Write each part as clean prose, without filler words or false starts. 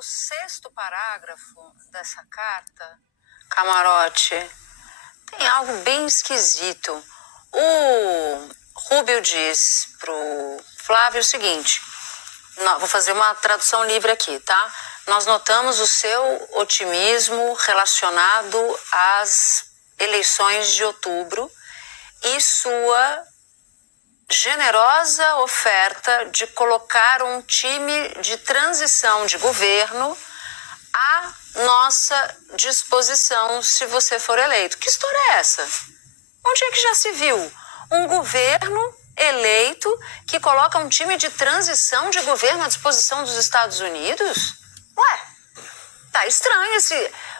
no sexto parágrafo dessa carta, Camarote, tem algo bem esquisito. O Rubio diz pro Flávio o seguinte, vou fazer uma tradução livre aqui, tá? Nós notamos o seu otimismo relacionado às eleições de outubro e sua generosa oferta de colocar um time de transição de governo à nossa disposição se você for eleito. Que história é essa? Onde é que já se viu um governo eleito que coloca um time de transição de governo à disposição dos Estados Unidos? Ué, tá estranho esse...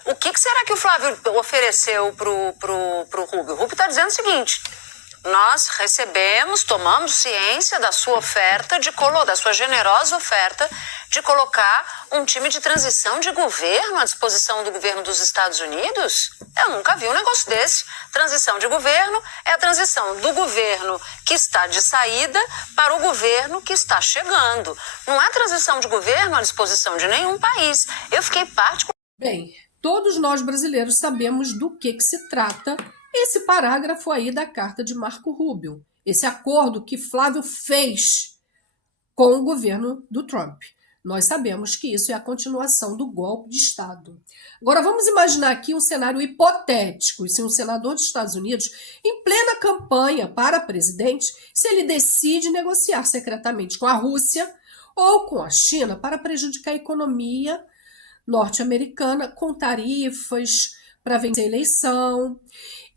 O que será que o Flávio ofereceu pro Rubio? O Rubio está dizendo o seguinte... Nós recebemos, tomamos ciência da sua oferta, da sua generosa oferta de colocar um time de transição de governo à disposição do governo dos Estados Unidos. Eu nunca vi um negócio desse. Transição de governo é a transição do governo que está de saída para o governo que está chegando. Não é transição de governo à disposição de nenhum país. Eu fiquei Bem, todos nós brasileiros sabemos do que se trata esse parágrafo aí da carta de Marco Rubio, esse acordo que Flávio fez com o governo do Trump. Nós sabemos que isso é a continuação do golpe de Estado. Agora vamos imaginar aqui um cenário hipotético, se um senador dos Estados Unidos, em plena campanha para presidente, se ele decide negociar secretamente com a Rússia ou com a China para prejudicar a economia norte-americana com tarifas para vencer a eleição.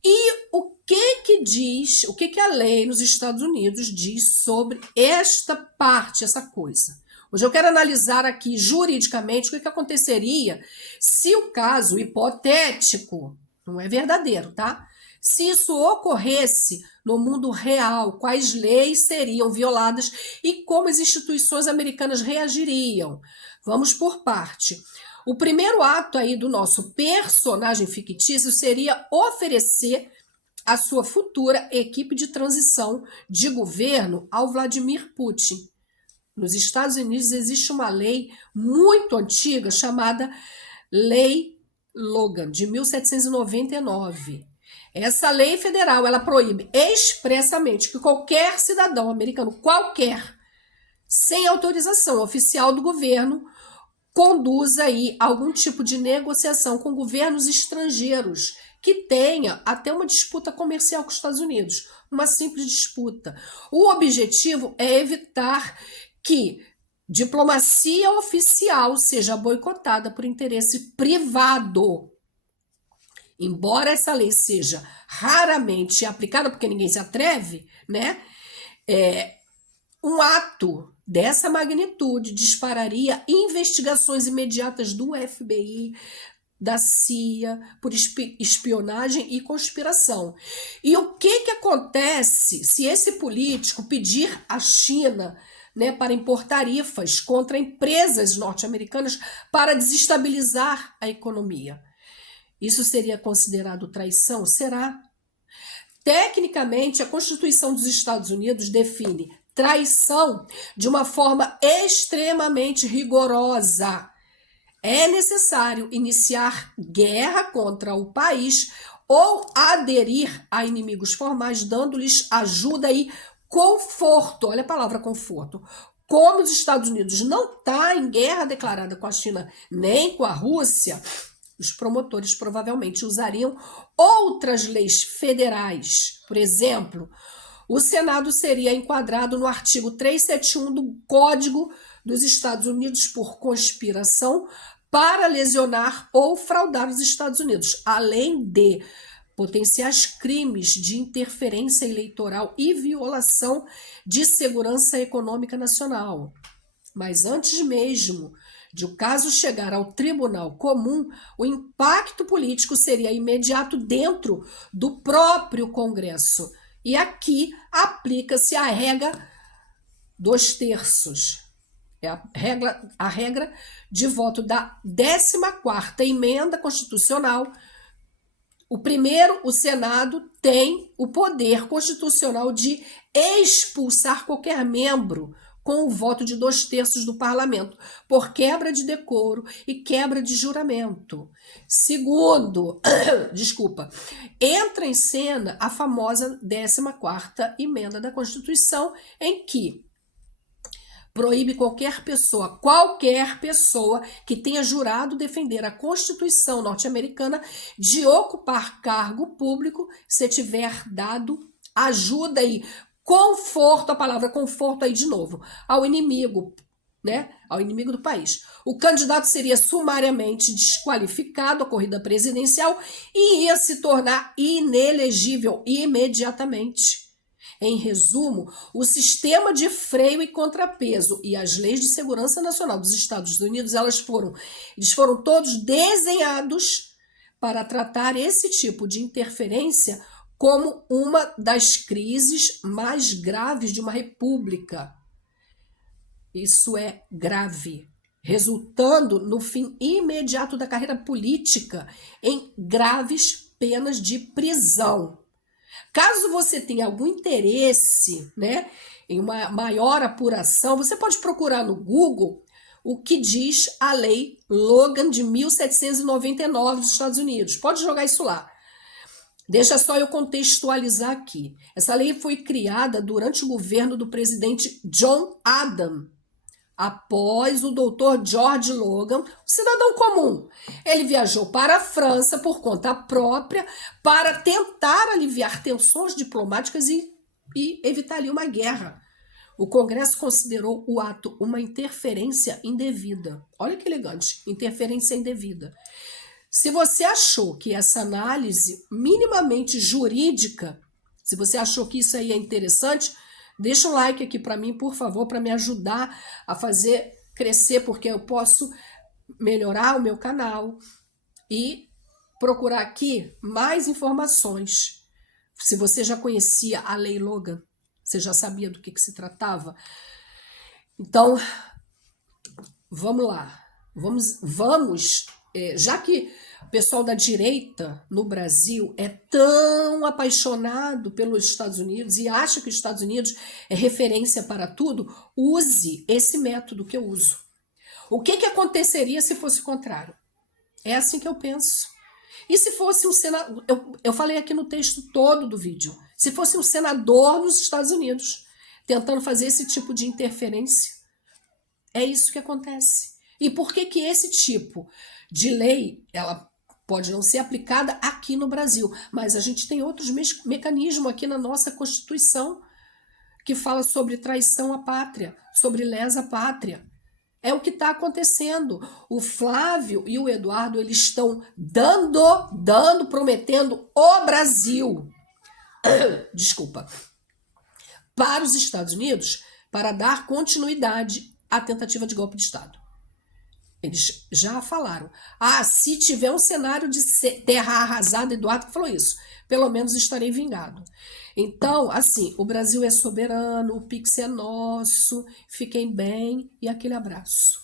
E o que a lei nos Estados Unidos diz sobre esta parte, essa coisa? Hoje eu quero analisar aqui juridicamente o que aconteceria se o caso hipotético, não é verdadeiro, tá? Se isso ocorresse no mundo real, quais leis seriam violadas e como as instituições americanas reagiriam? Vamos por parte. O primeiro ato aí do nosso personagem fictício seria oferecer a sua futura equipe de transição de governo ao Vladimir Putin. Nos Estados Unidos existe uma lei muito antiga chamada Lei Logan, de 1799. Essa lei federal, ela proíbe expressamente que qualquer cidadão americano, qualquer, sem autorização oficial do governo, conduza aí algum tipo de negociação com governos estrangeiros que tenha até uma disputa comercial com os Estados Unidos, uma simples disputa. O objetivo é evitar que diplomacia oficial seja boicotada por interesse privado. Embora essa lei seja raramente aplicada, porque ninguém se atreve, né? Um ato dessa magnitude dispararia investigações imediatas do FBI, da CIA, por espionagem e conspiração. E o que acontece se esse político pedir à China, né, para impor tarifas contra empresas norte-americanas para desestabilizar a economia? Isso seria considerado traição? Será? Tecnicamente, a Constituição dos Estados Unidos define traição de uma forma extremamente rigorosa. É necessário iniciar guerra contra o país ou aderir a inimigos formais, dando-lhes ajuda e conforto. Olha a palavra conforto. Como os Estados Unidos não estão em guerra declarada com a China nem com a Rússia, os promotores provavelmente usariam outras leis federais. Por exemplo, o Senado seria enquadrado no artigo 371 do Código dos Estados Unidos por conspiração para lesionar ou fraudar os Estados Unidos, além de potenciais crimes de interferência eleitoral e violação de segurança econômica nacional. Mas antes mesmo de o caso chegar ao Tribunal Comum, o impacto político seria imediato dentro do próprio Congresso. E aqui aplica-se a regra dos terços. É a regra de voto da 14ª emenda constitucional. O Senado tem o poder constitucional de expulsar qualquer membro com o voto de 2/3 do parlamento, por quebra de decoro e quebra de juramento. Segundo, desculpa, entra em cena a famosa 14ª emenda da Constituição, em que proíbe qualquer pessoa que tenha jurado defender a Constituição norte-americana de ocupar cargo público se tiver dado ajuda e conforto, a palavra conforto aí de novo, ao inimigo, né? Ao inimigo do país. O candidato seria sumariamente desqualificado à corrida presidencial e ia se tornar inelegível imediatamente. Em resumo, o sistema de freio e contrapeso e as leis de segurança nacional dos Estados Unidos, eles foram todos desenhados para tratar esse tipo de interferência como uma das crises mais graves de uma república. Isso é grave, resultando no fim imediato da carreira política em graves penas de prisão. Caso você tenha algum interesse, né, em uma maior apuração, você pode procurar no Google o que diz a Lei Logan de 1799 dos Estados Unidos. Pode jogar isso lá. Deixa só eu contextualizar aqui. Essa lei foi criada durante o governo do presidente John Adams, após o doutor George Logan, um cidadão comum. Ele viajou para a França por conta própria para tentar aliviar tensões diplomáticas e evitar ali uma guerra. O Congresso considerou o ato uma interferência indevida. Olha que elegante, interferência indevida. Se você achou que essa análise minimamente jurídica, se você achou que isso aí é interessante, deixa um like aqui para mim, por favor, para me ajudar a fazer crescer, porque eu posso melhorar o meu canal e procurar aqui mais informações. Se você já conhecia a Lei Logan, você já sabia do que se tratava? Então, vamos lá. Vamos, já que o pessoal da direita no Brasil é tão apaixonado pelos Estados Unidos e acha que os Estados Unidos é referência para tudo, use esse método que eu uso. O que aconteceria se fosse o contrário? É assim que eu penso. E se fosse um senador, eu falei aqui no texto todo do vídeo, se fosse um senador nos Estados Unidos tentando fazer esse tipo de interferência, é isso que acontece. E por que esse tipo de lei, ela pode não ser aplicada aqui no Brasil, mas a gente tem outros mecanismos aqui na nossa Constituição que fala sobre traição à pátria, sobre lesa pátria. É o que está acontecendo. O Flávio e o Eduardo, eles estão prometendo o Brasil, desculpa, para os Estados Unidos, para dar continuidade à tentativa de golpe de Estado. Eles já falaram. Se tiver um cenário de terra arrasada, Eduardo falou isso, pelo menos estarei vingado. Então, assim, o Brasil é soberano, o Pix é nosso, fiquem bem e aquele abraço.